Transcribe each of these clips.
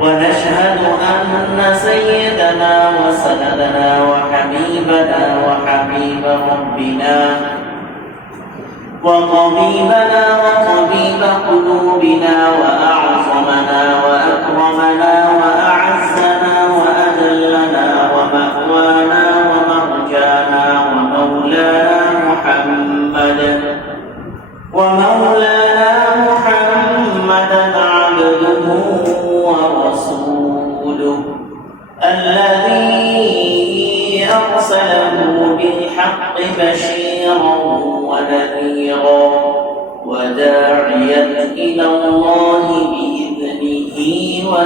ونشهد أن سيدنا وسندنا وحبيبنا وحبيب ربنا وطبيبنا وطبيب قلوبنا وأعظمنا وأكرمنا وأعزنا وأذلنا ومأوانا ومرجانا ومولانا محمد ومولانا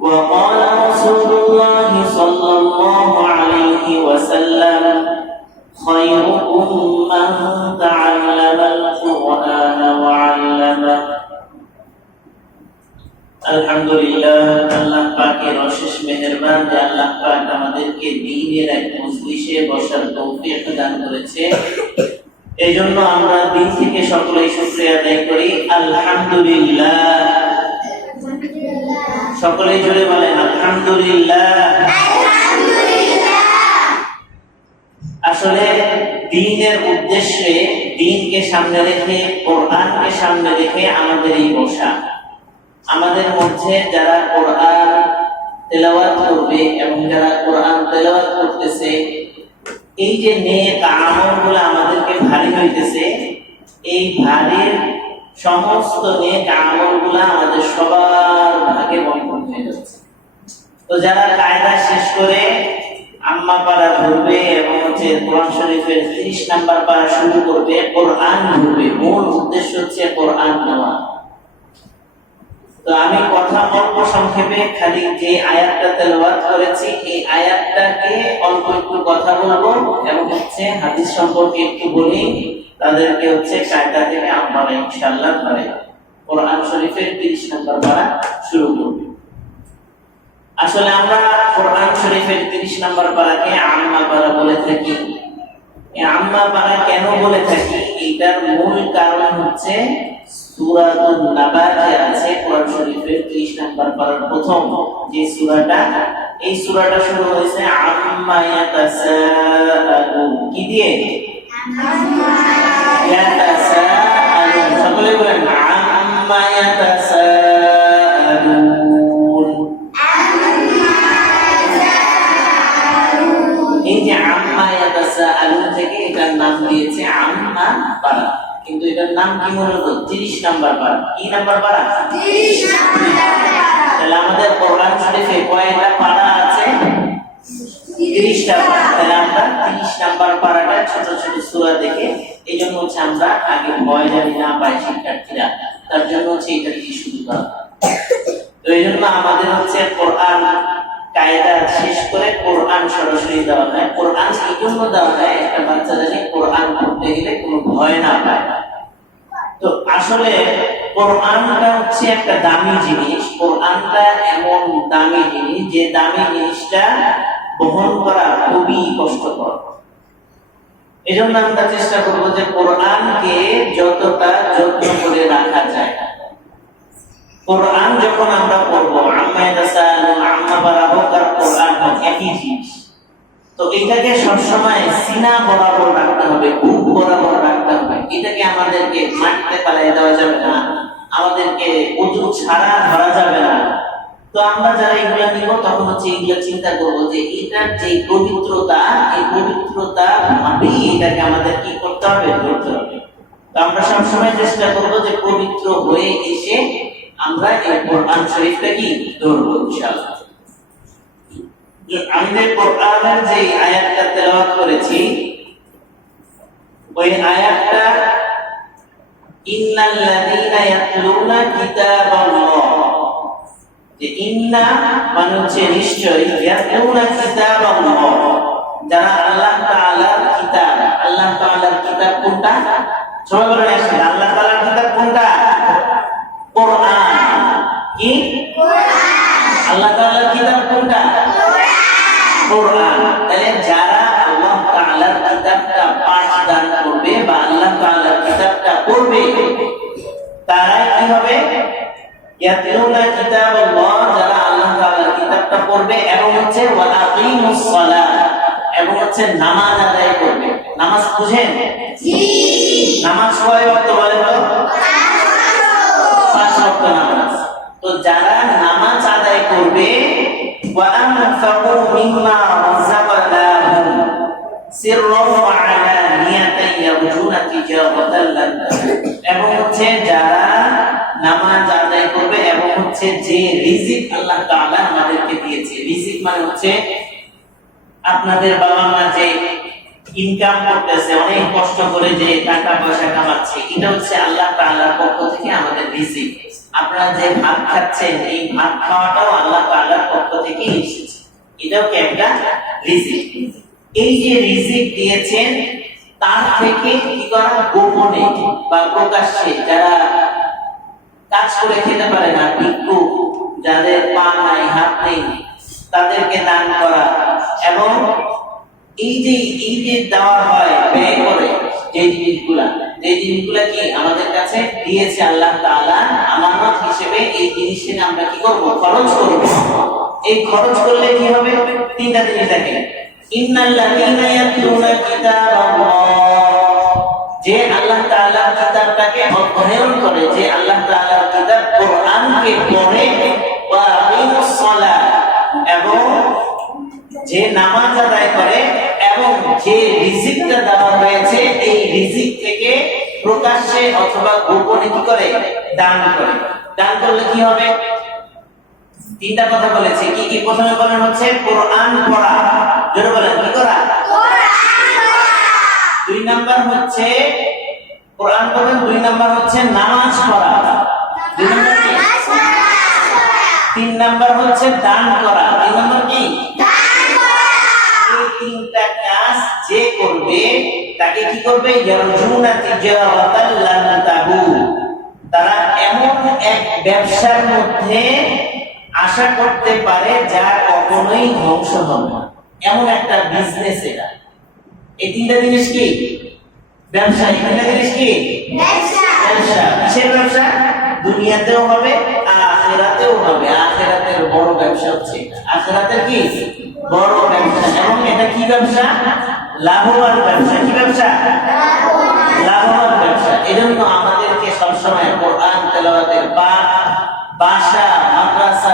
وقال رسول الله صلى الله عليه وسلم خيركم من تعلم القرآن وعلمه আলহামদুলিল্লাহ আল্লাহ পাকের অশেষ মেহেরবান যে আল্লাহ পাক আমাদেরকে দিনের এক মজলিসে বসার তৌফিক দান করেছে এই জন্য আমরা দিন থেকে সকলেই শুকরিয়া আদায় করি আলহামদুলিল্লাহ সকলেই জোরে বলেন আলহামদুলিল্লাহ। আসলে দিনের উদ্দেশ্যে দিনকে সামনে রেখে কোরআনকে সামনে রেখে আমাদের এই বসা। আমাদের মধ্যে যারা কোরআন তেলাওয়াত করবে এবং যারা কোরআন তেলাওয়াত করতেছে এই যে নেক আমলগুলো আমাদেরকে ভারী হইতেছে এই ভারীর সমস্ত নেক আমলগুলো আমাদের সবার ভাগে বন্টন তো যারা কায়দা শেষ করে আম্মা পাড়া এবং হচ্ছে কোরআন শরীফের তিরিশ নাম্বার পাড়া শুরু করবে, কোরআন মূল উদ্দেশ্য হচ্ছে কোরআন নেওয়া। তো আমি কথা অল্প সংক্ষেপে খালি যে আয়াতটা তেলাওয়াত করেছি, এই আয়াতটাকে অল্প একটু কথা বলব এবং হচ্ছে হাদিস সম্পর্কে একটু বলি, তাদেরকে হচ্ছে কায়দা থেকে আমরা ইনশাআল্লাহ ধরে কোরআন শরীফের 30 নম্বর পারা শুরু করব। আসলে আমরা কোরআন শরীফের 30 নম্বর পারাকে আম্মা পারা বলে থাকি। আম্মা পারা কেন বলে থাকি? এটার মূল কারণ হচ্ছে সূরাতুন নাবা যে আছে কোরআন শরীফের 30 নম্বর পারার প্রথম যে সূরাটা এই সূরাটা শুরু হয়েছে আম্মা ইয়াতাসাআলুন কি দিয়ে? ইয়াতাসাআলুন এটার নাম কি মূলত 30 নাম্বার পারা কি নাম্বার পারা তাহলে আমাদের কোরআন শরীফে কয়টা পারা আছে? 30 পারা। তাহলে আমরা 30 নাম্বার পারাটা ছোট ছোট সূরা দেখে এই জন্য হচ্ছে আমরা আগে ভয় জানি না পাই শিক্ষার্থীরা। তার জন্য হচ্ছে এটা দিয়ে শুরু করা। তো এই জন্য আমাদের হচ্ছে কোরআন কায়দা শেষ করে কোরআন সরাসরি দেওয়া হয়। কোরআন এই জন্য দেওয়া হয়? একটা বাচ্চা জানি কোরআন পড়তে গেলে কোনো ভয় না পায়। তো আসলে কোরআনটা হচ্ছে একটা দামি জিনিস। কোরআনটা এমন দামি জিনিস যে দামি জিনিসটা বহন করা খুবই কষ্টকর। এজন্য আমরা চেষ্টা করব যে কোরআনকে যতটা যত্ন করে রাখা যায়। কোরআন যখন আমরা পড়ব কোরআন একই জিনিস। তো এটাকে সবসময় সিনা বরাবর রাখতে হবে বুক বরাবর রাখতে এটাকে আমাদেরকে মাটিতে পালাই দেওয়া যাবে না। আমাদেরকে উজু ছাড়া ধরা যাবে না। তো আমরা যারা এগুলা নিব, তখন হচ্ছে এগুলা চিন্তা করব যে এটার যে পবিত্রতা, এই পবিত্রতা ভাবেই এটাকে আমাদের কি করতে হবে? ধরতে হবে। তো আমরা সবসময় চেষ্টা করব যে পবিত্র হয়ে এসে আমরা এই কোরআন শরীফটা কি ধরবো ইনশাআল্লাহ। যে আমি যে কোরআনের যে আয়াতটা তেলাওয়াত করেছি ওই আয়াতটা ইন্নাল্লাযীনা ইয়াতলুনা কিতাবাল্লাহ যে ইন্না মানে হচ্ছে নিশ্চয় ইয়াতলুনা কিতাবাল্লাহ যারা আল্লাহ তাআলার কিতাব, আল্লাহ তাআলার কিতাব কোনটা? সবাই কিতাবটা পড়বে এবং হচ্ছে ওয়া আকিমুস সালাহ এবং হচ্ছে নামাজ আদায় করবে নামাজ বুঝেন নামাজ কয় ওয়াক্ত বলেন তো পাঁচ ওয়াক্ত নামাজ তো যারা নামাজ আদায় করবে وأنفقوا مما رزقناهم سرا হচ্ছে যে রিজিক আল্লাহ তাআলা আমাদেরকে দিয়েছে। রিজিক মানে হচ্ছে আপনাদের বাবা মা যে ইনকাম করতেছে, অনেক কষ্ট করে যে টাকা পয়সা কামাচ্ছে, এটা হচ্ছে আল্লাহ তাআলার পক্ষ থেকে আমাদের রিজিক। আপনারা যে ভাত খাচ্ছেন, এই ভাত খাওয়াটাও আল্লাহ তাআলার পক্ষ থেকে এসেছে। এটাও কি একটা রিজিক? এই যে রিজিক দিয়েছেন, তার থেকে কি করা? গোপনে বা প্রকাশ্যে যারা কাজ করে খেতে পারে না। ভিক্ষু যাদের পা নাই, হাত নেই, তাদেরকে দান করা। এবং এই যে এই যে দেওয়া হয়, ব্যয় করে যে জিনিসগুলা যে জিনিসগুলা কি আমাদের কাছে দিয়েছে আল্লাহ তাআলা, আমানত হিসেবে এই জিনিসটাকে আমরা কি করব? খরচ করব। এই খরচ করলে কি হবে? তিনটা জিনিস দেখেন। ইন্নাল্লাযীনা ইয়াতলুনা কিতাবাল্লাহ। যে আল্লাহ তাআলার কিতাবটাকে অধ্যয়ন করে, যে আল্লাহ তাআলার কিতাব কোরআনকে পড়ে আকিমুস এবং যে নামাজ আদায় করে এবং যে রিজিকটা দেওয়া হয়েছে, এই রিজিক থেকে প্রকাশ্যে অথবা গোপনে কি করে? দান করে। দান করলে কি হবে? তিনটা কথা বলেছে। কি কি প্রথমে বলেন হচ্ছে, কোরআন পড়া। জোরে বলেন, কি করা? দুই নাম্বার হচ্ছে কোরআন পড়বেন দুই নাম্বার হচ্ছে নামাজ পড়া। দুই নাম্বার কি? তিন নাম্বার হচ্ছে দান করা। তিন নাম্বার কি? এই তিনটা কাজ যে করবে তাকে কি করবে? তারা এমন এক ব্যবসার মধ্যে আশা করতে পারে যা কখনোই ধ্বংস হবে এমন একটা বিজনেস এটা এই তিনটা জিনিস কি? ব্যবসা এই তিনটা জিনিস কি? ব্যবসা। কিসের ব্যবসা? দুনিয়াতেও হবে আখেরাতেও হবে। আখেরাতের বড় ব্যবসা হচ্ছে আখেরাতের কি? বড় ব্যবসা। এবং এটা কি ব্যবসা? লাভবান ব্যবসা। কি ব্যবসা? লাভবান। ব্যবসা। এজন্য আমাদেরকে সবসময় কোরআন তেলাওয়াতের বা বাসা মাদ্রাসা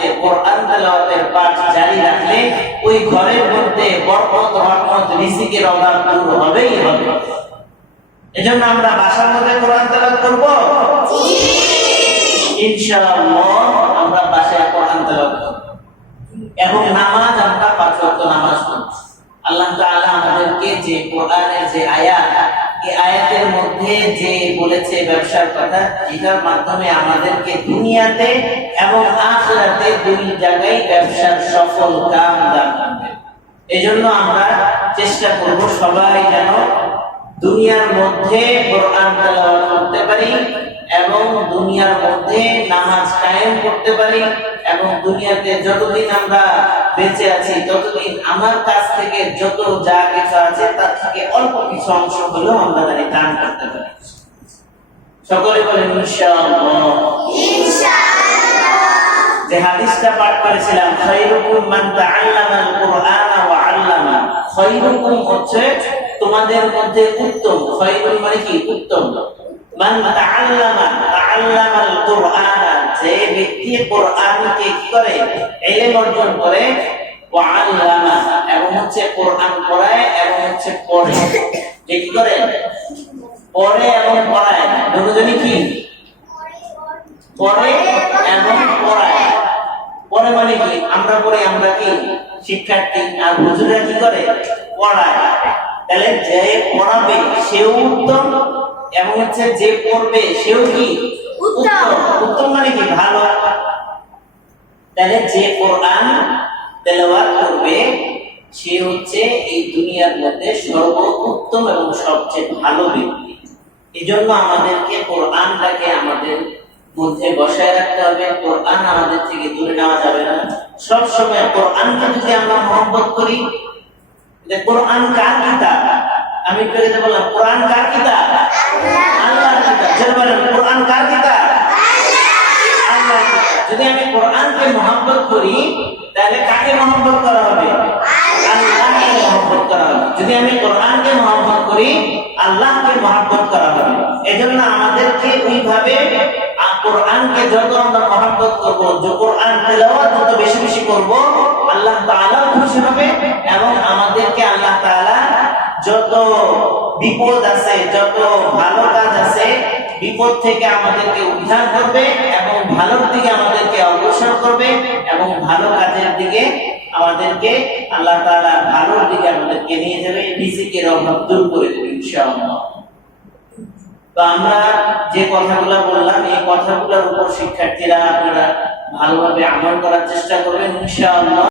আমাদেরকে কোরআন তেলাওয়াতের পাঠ জারি রাখলে ওই ঘরের মধ্যে বরকত রহমত রিজিকের অভাব দূর হবেই হবে। এজন্য আমরা বাসার মধ্যে কোরআন তেলাওয়াত করব? ইনশাআল্লাহ আমরা বাসায় কোরআন তেলাওয়াত করব। এবং নামাজ আমরা পাঁচ ওয়াক্ত নামাজ পড়ব। আল্লাহ তাআলা আমাদেরকে যে কোরআনের যে আয়াত আয়াতের মধ্যে যে বলেছে ব্যবসার কথা যেটার মাধ্যমে আমাদেরকে দুনিয়াতে এবং আখিরাতে দুই জায়গায় ব্যবসার সফল কাম দান এজন্য আমরা চেষ্টা করব সবাই যেন দুনিয়ার মধ্যে কোরআন তেলাওয়াত করতে পারি এবং দুনিয়ার মধ্যে নামাজ কায়েম করতে পারি। এবং দুনিয়াতে যতদিন আমরা বেঁচে আছি ততদিন আমার কাছ থেকে যত যা কিছু আছে তার থেকে অল্প কিছু অংশ হলেও আমরা দান করতে পারি। সকলে বলেন ইনশাআল্লাহ। যে হাদিসটা পাঠ করেছিলাম খায়রুকুম মান তাআল্লামাল কুরআনা ওয়া আল্লামা। খায়রুকুম হচ্ছে তোমাদের মধ্যে উত্তম। খায়রুন মানে কি? উত্তম। যে ব্যক্তি কোরআনকে কি করে? ইলম অর্জন করে। ওয়া আল্লামা, এবং হচ্ছে কোরআন পড়ায়, এবং হচ্ছে পড়ে। যে কি করে? পড়ে এবং পড়ায়। দুজনই কি? পড়ে এবং পড়ায়। পড়ে মানে কি? আমরা পড়ে, আমরা কি? শিক্ষার্থী। আর হুজুরা কি করে? পড়ায়। তাহলে যে পড়াবে, সেও উত্তম এবং হচ্ছে যে পড়বে সেও কি উত্তম। উত্তম। মানে কি? ভালো। তাহলে যে কোরআন তেলাওয়াত করবে সে হচ্ছে এই দুনিয়ার মধ্যে সর্বোত্তম এবং সবচেয়ে ভালো ব্যক্তি। এই জন্য আমাদেরকে কোরআনটাকে আমাদের মধ্যে বসায় রাখতে হবে। কোরআন আমাদের থেকে দূরে নেওয়া যাবে না। সবসময় কোরআনকে যদি আমরা মহব্বত করি কোরআন কার কিতাব? আমি একটু বললাম, কোরআন কার কিতাব? আল্লাহর কিতাব। যেটা বলেন, কোরআন কার কিতাব? আল্লাহর যদি আমি কোরআনকে মহব্বত করি, তাহলে কাকে মহব্বত করা হবে? আল্লাহকে মহব্বত করা হবে। যদি আমি কোরআনকে মহব্বত করি, আল্লাহকে মহব্বত করা হবে। এজন্য আমাদেরকে ওইভাবে কোরআনকে যত আমরা মহব্বত করব কোরআন তেলাওয়াত যত বেশি বেশি করব, আল্লাহ তাআলা খুশি হবে এবং আমাদেরকে আল্লাহ তাআলা যত বিপদ আছে, যত ভালো কাজ আছে, বিপদ থেকে আমাদেরকে উদ্ধার করবে এবং ভালোর দিকে আমাদেরকে অগ্রসর করবে এবং ভালো কাজের দিকে আমাদেরকে আল্লাহ তাআলা ভালোর দিকে আমাদেরকে নিয়ে যাবে, রিজিকের অভাব দূর করে দেবে ইনশাআল্লাহ। তো আমরা যে কথাগুলো বললাম, এই কথাগুলোর উপর শিক্ষার্থীরা আপনারা ভালোভাবে আমল করার চেষ্টা করবেন ইনশাআল্লাহ।